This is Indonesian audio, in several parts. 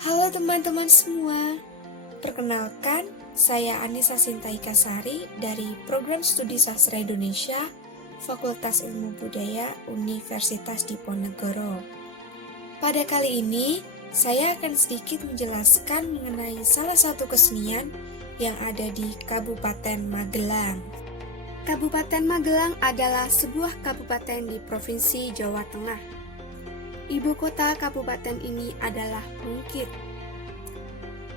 Halo teman-teman semua, perkenalkan saya Anissa Sintaika Sari dari Program Studi Sastra Indonesia, Fakultas Ilmu Budaya Universitas Diponegoro. Pada kali ini, saya akan sedikit menjelaskan mengenai salah satu kesenian yang ada di Kabupaten Magelang. Kabupaten Magelang adalah sebuah kabupaten di Provinsi Jawa Tengah. Ibu kota kabupaten ini adalah Bungkit.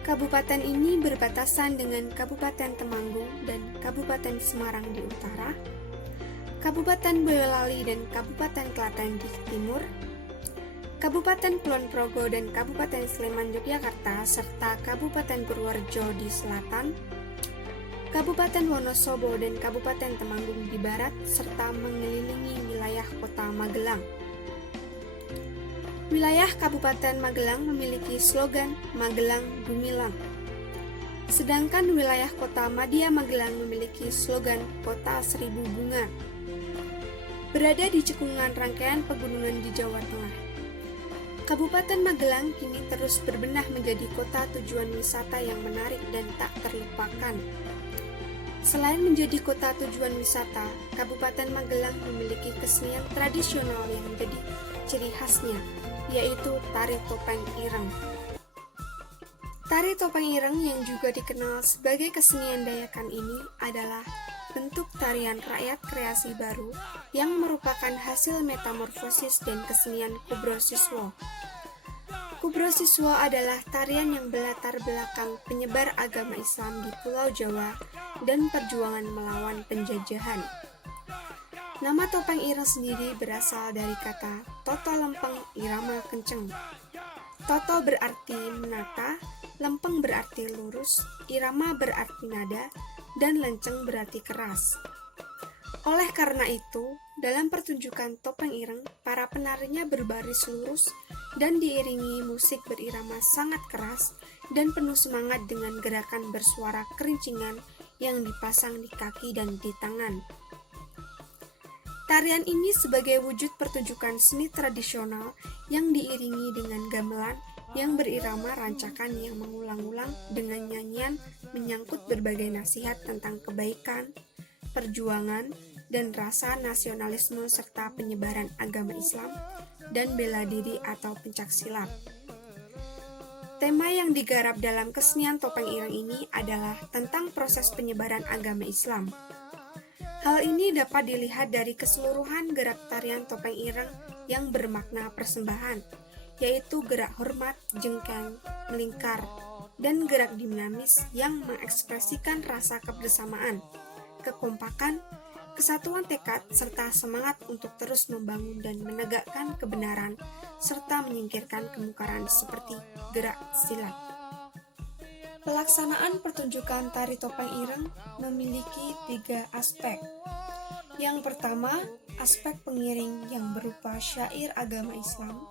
Kabupaten ini berbatasan dengan Kabupaten Temanggung dan Kabupaten Semarang di utara, Kabupaten Boyolali dan Kabupaten Klaten di timur, Kabupaten Kulon Progo dan Kabupaten Sleman Yogyakarta serta Kabupaten Purworejo di selatan, Kabupaten Wonosobo dan Kabupaten Temanggung di barat serta mengelilingi wilayah kota Magelang. Wilayah Kabupaten Magelang memiliki slogan Magelang Gumilang. Sedangkan wilayah kota Madya Magelang memiliki slogan Kota Seribu Bunga. Berada di cekungan rangkaian pegunungan di Jawa Tengah. Kabupaten Magelang kini terus berbenah menjadi kota tujuan wisata yang menarik dan tak terlupakan. Selain menjadi kota tujuan wisata, Kabupaten Magelang memiliki kesenian tradisional yang menjadi ciri khasnya, yaitu tari topeng ireng. Tari topeng ireng yang juga dikenal sebagai kesenian Dayakan ini adalah bentuk tarian rakyat kreasi baru yang merupakan hasil metamorfosis dan kesenian Kubrosiswa. Kubrosiswa adalah tarian yang berlatar belakang penyebar agama Islam di Pulau Jawa dan perjuangan melawan penjajahan. Nama topeng ireng sendiri berasal dari kata Toto Lempeng Irama Kenceng. Toto berarti menata, lempeng berarti lurus, irama berarti nada, dan lenceng berarti keras. Oleh karena itu, dalam pertunjukan topeng ireng, para penarinya berbaris lurus dan diiringi musik berirama sangat keras dan penuh semangat dengan gerakan bersuara kerincingan yang dipasang di kaki dan di tangan. Tarian ini sebagai wujud pertunjukan seni tradisional yang diiringi dengan gamelan yang berirama rancakan yang mengulang-ulang dengan nyanyian menyangkut berbagai nasihat tentang kebaikan, perjuangan, dan rasa nasionalisme serta penyebaran agama Islam dan bela diri atau pencaksilat. Tema yang digarap dalam kesenian topeng ireng ini adalah tentang proses penyebaran agama Islam. Hal ini dapat dilihat dari keseluruhan gerak tarian topeng ireng yang bermakna persembahan, yaitu gerak hormat, jengkang, melingkar, dan gerak dinamis yang mengekspresikan rasa kebersamaan, kekompakan, kesatuan tekad, serta semangat untuk terus membangun dan menegakkan kebenaran, serta menyingkirkan kemungkaran seperti gerak silat. Pelaksanaan pertunjukan tari topeng ireng memiliki 3 aspek. Yang pertama, aspek pengiring yang berupa syair agama Islam.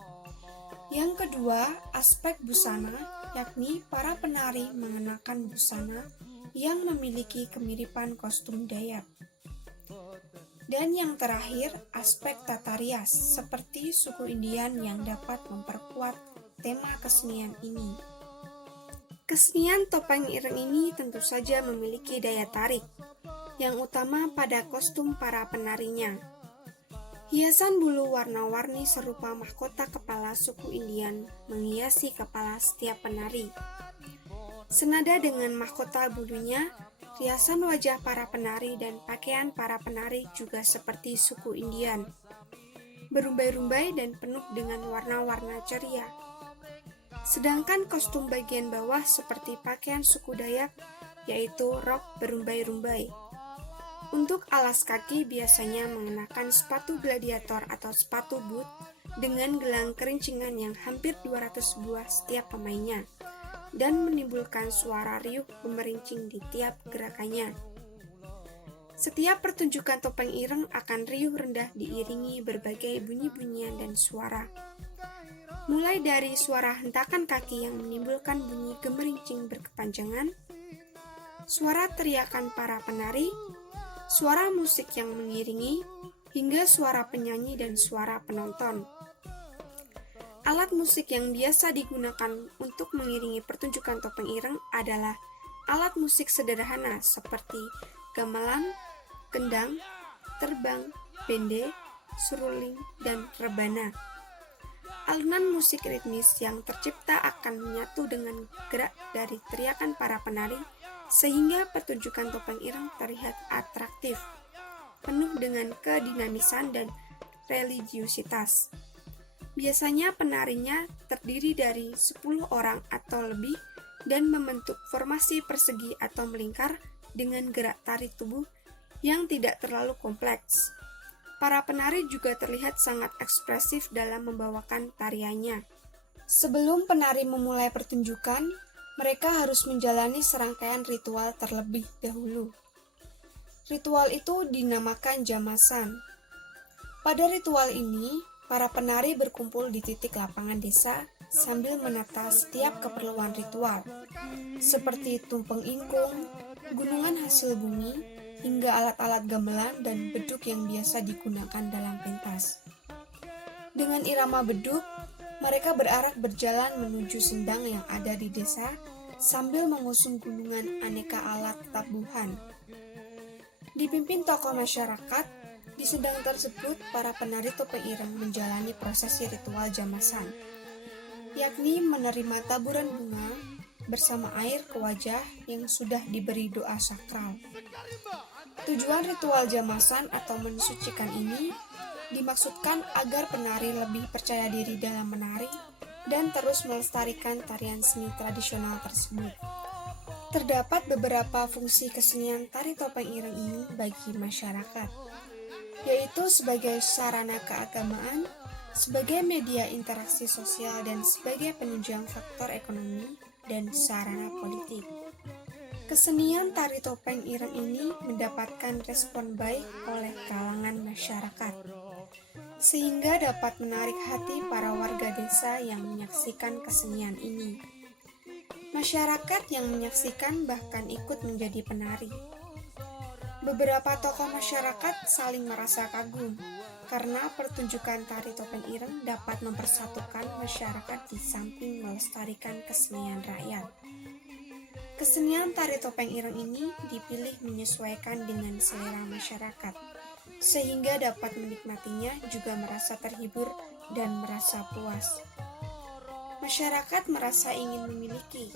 Yang kedua, aspek busana, yakni para penari mengenakan busana yang memiliki kemiripan kostum Dayak. Dan yang terakhir, aspek tata rias, seperti suku Indian yang dapat memperkuat tema kesenian ini. Kesenian topeng ireng ini tentu saja memiliki daya tarik, yang utama pada kostum para penarinya. Hiasan bulu warna-warni serupa mahkota kepala suku Indian menghiasi kepala setiap penari. Senada dengan mahkota bulunya, riasan wajah para penari dan pakaian para penari juga seperti suku Indian, berumbai-rumbai dan penuh dengan warna-warna ceria. Sedangkan kostum bagian bawah seperti pakaian suku Dayak, yaitu rok berumbai-rumbai. Untuk alas kaki biasanya mengenakan sepatu gladiator atau sepatu boot dengan gelang kerincingan yang hampir 200 buah setiap pemainnya, dan menimbulkan suara riuh memerincing di tiap gerakannya. Setiap pertunjukan topeng ireng akan riuh rendah diiringi berbagai bunyi-bunyian dan suara. Mulai dari suara hentakan kaki yang menimbulkan bunyi gemerincing berkepanjangan, suara teriakan para penari, suara musik yang mengiringi, hingga suara penyanyi dan suara penonton. Alat musik yang biasa digunakan untuk mengiringi pertunjukan topeng ireng adalah alat musik sederhana seperti gamelan, kendang, terbang, bende, seruling, dan rebana. Alunan musik ritmis yang tercipta akan menyatu dengan gerak dari teriakan para penari sehingga pertunjukan topeng ireng terlihat atraktif, penuh dengan kedinamisan dan religiusitas. Biasanya penarinya terdiri dari 10 orang atau lebih dan membentuk formasi persegi atau melingkar dengan gerak tari tubuh yang tidak terlalu kompleks. Para penari juga terlihat sangat ekspresif dalam membawakan tariannya. Sebelum penari memulai pertunjukan, mereka harus menjalani serangkaian ritual terlebih dahulu. Ritual itu dinamakan jamasan. Pada ritual ini, para penari berkumpul di titik lapangan desa sambil menata setiap keperluan ritual, seperti tumpeng ingkung, gunungan hasil bumi, hingga alat-alat gamelan dan beduk yang biasa digunakan dalam pentas. Dengan irama beduk, mereka berarak berjalan menuju sendang yang ada di desa sambil mengusung gunungan aneka alat tabuhan. Dipimpin tokoh masyarakat, di sendang tersebut para penari topeng ireng menjalani prosesi ritual jamasan, yakni menerima taburan bunga bersama air ke wajah yang sudah diberi doa sakral. Tujuan ritual jamasan atau mensucikan ini dimaksudkan agar penari lebih percaya diri dalam menari dan terus melestarikan tarian seni tradisional tersebut. Terdapat beberapa fungsi kesenian tari topeng ireng ini bagi masyarakat, yaitu sebagai sarana keagamaan, sebagai media interaksi sosial, dan sebagai penunjang faktor ekonomi dan sarana politik. Kesenian tari topeng ireng ini mendapatkan respon baik oleh kalangan masyarakat, sehingga dapat menarik hati para warga desa yang menyaksikan kesenian ini. Masyarakat yang menyaksikan bahkan ikut menjadi penari. Beberapa tokoh masyarakat saling merasa kagum karena pertunjukan tari topeng ireng dapat mempersatukan masyarakat di samping melestarikan kesenian rakyat. Kesenian tari topeng ireng ini dipilih menyesuaikan dengan selera masyarakat, sehingga dapat menikmatinya juga merasa terhibur dan merasa puas. Masyarakat merasa ingin memiliki,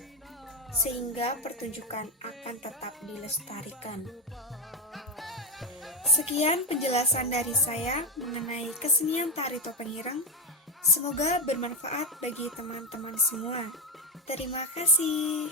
sehingga pertunjukan akan tetap dilestarikan. Sekian penjelasan dari saya mengenai kesenian tari topeng ireng. Semoga bermanfaat bagi teman-teman semua. Terima kasih.